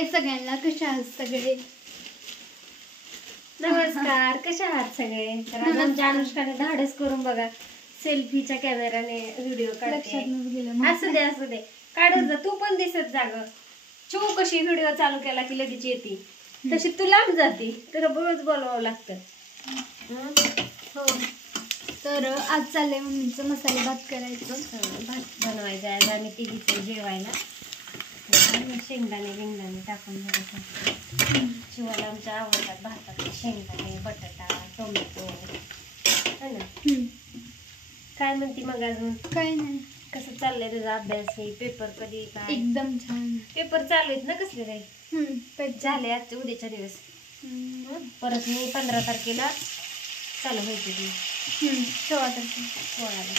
हाय सगळ्यांना, कशा आहात सगळे? नमस्कार, कशा आहात सगळे? तर आज आमच्या अनुष्काने धाडस करून बघा सेल्फीच्या कॅमेराने व्हिडिओ काढते. असू दे काढत जा, तू पण दिसत जा ग. चिऊ कशी व्हिडिओ चालू केला की लगेच येते, तशी तू लांब जाते, तर रोज बोलवावं लागतं. हो, तर आज चाललंय मम्मीचं मसाले भात करायचं. भात बनवायचं आहे आज आम्ही तिघीचं जेवायला. शेंगदाणे बिंगदाणे टाकून घ्यायचं. शिवाला आमच्या आवडतात भातातले शेंगदाणे, बटाटा, टोमॅटो, है ना. काय म्हणते मग अजून? काय नाही, कसं चाललंय तुझा अभ्यास? हे पेपर कधी काय? एकदम छान. पेपर चालू आहेत ना कसले काही? पेट झाले आजचे उद्याच्या दिवस. परत मी 15 तारखेला चालू व्हायची ती 16 तारखेला. 16ला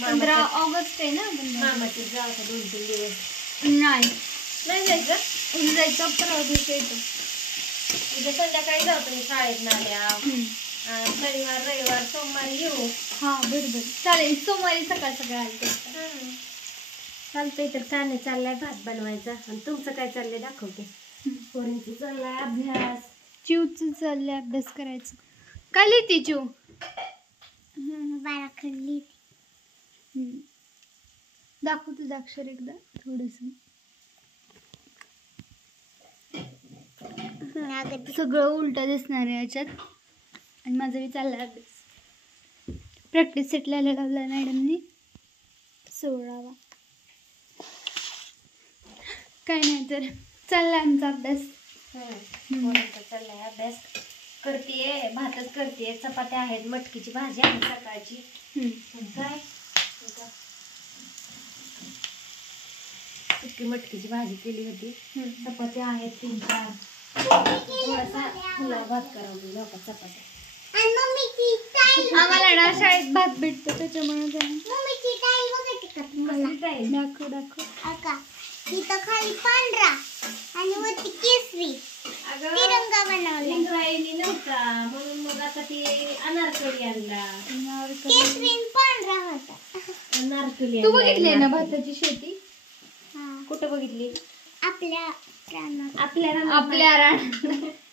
15 ऑगस्ट आहे ना. मामाची जायचं 2-3 दिवस. नाही जायचं. उद्या जायचं, परवा दिवशी येतो. उद्या संध्याकाळी जाऊ तुम्ही शाळेत आल्या. शनिवार रविवार सोमवारी येऊ. हा बरोबर चालेल. सोमवारी सकाळ आलते. चालतंय. तर काय नाही, चाललाय भात बनवायचा. आणि तुमचं काय चाललंय दाखवते. पोरींचं चाललाय अभ्यास. चिवचं चाललंय अभ्यास करायचं. काय लिहिते चिव? बाराखडी. दाखव तुझं अक्षर एकदा थोडस. सगळं उलट दिसणार आहे याच्यात. आणि माझा बी चाललाय अभ्यास. प्रॅक्टिस सेट लिहायला लावला मॅडमनी 16वा. काय नाही, तर चाललाय आमचा अभ्यास. पोरींचा चाललाय अभ्यास. करतेय भातच करतेय. चपात्या आहेत, मटकीची भाजी आहे सकाळची. काय सुकी मटकीची भाजी केली होती. चपात्या आहेत 3-4. थोडासा फुला भात करावं चपात्या. आम्हाला ना शाळेत भात भेटतो त्याच्यामुळे दाखव. तिथं खाली पांढरा आणि वरती केसरी तिरंगा बनवला. इंद्रायणी नव्हता म्हणून मग आता ती अनारकली आणला. केसरी आणि पांढरा होता. अनारकली तू बघितली ना भाताची शेती? कुठं बघितली? आपल्या रानात. आपल्या रानात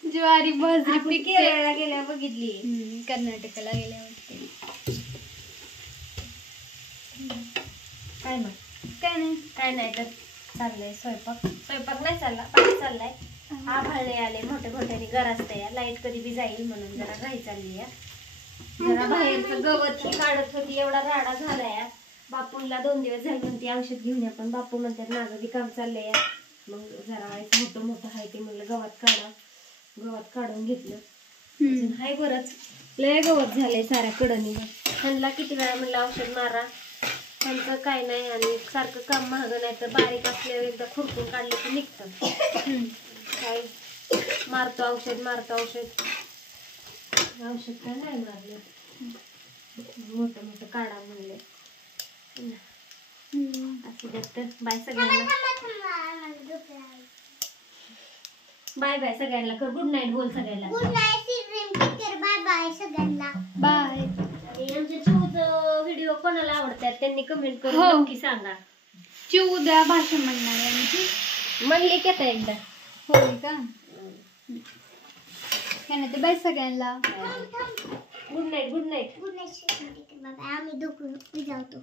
ज्वारी बाजरी. आपली केरळला गेल्या बघितली. कर्नाटकाला गेल्यावर. काय मग? काय नाही तर चाललंय स्वयंपाक नाही चालला, पाणी चाललाय. आभाळे आले मोठे मोठ्याने गरजते. लाईट कधी बी जाईल म्हणून जरा घाई चालली आहे. जरा बाहेरचं गवत काढत होती, एवढा राडा झालाय. बापूंला 2 दिवस झाले म्हणते औषध घेऊन या, पण बापू म्हणतात माझं बी काम चाललंय. मग जरा मोठं आहे ते म्हणलं गवत काढून घेतलं. हाय बरंच लय गवत झालंय साऱ्या कडनी. त्यांना किती वेळा म्हणलं औषध मारा, त्यांचं काय नाही. आणि सारखं काम महाग नाही, तर बारीक असल्यावर एकदा खुरपून काढलं की निघतं. काय मारतो औषध काय नाही मारलं. मोठं काढा म्हणले. बाय सगळ्यांना. बाय सगळ्यांना कर. गुड नाईट बोल सगळ्यांना. Good night. बाय बाय सगळ्यांना. बाय. आमच्या चिवचं व्हिडिओ कोणाला आवडतात त्यांनी कमेंट करून नक्की सांगा. चिव उद्या भाषण म्हणणार आहे आमची. म्हणले की आता एकदा. होय का? काय नाही तर बाय सगळ्यांना. Good night. Good night. आम्ही दोघं जातो.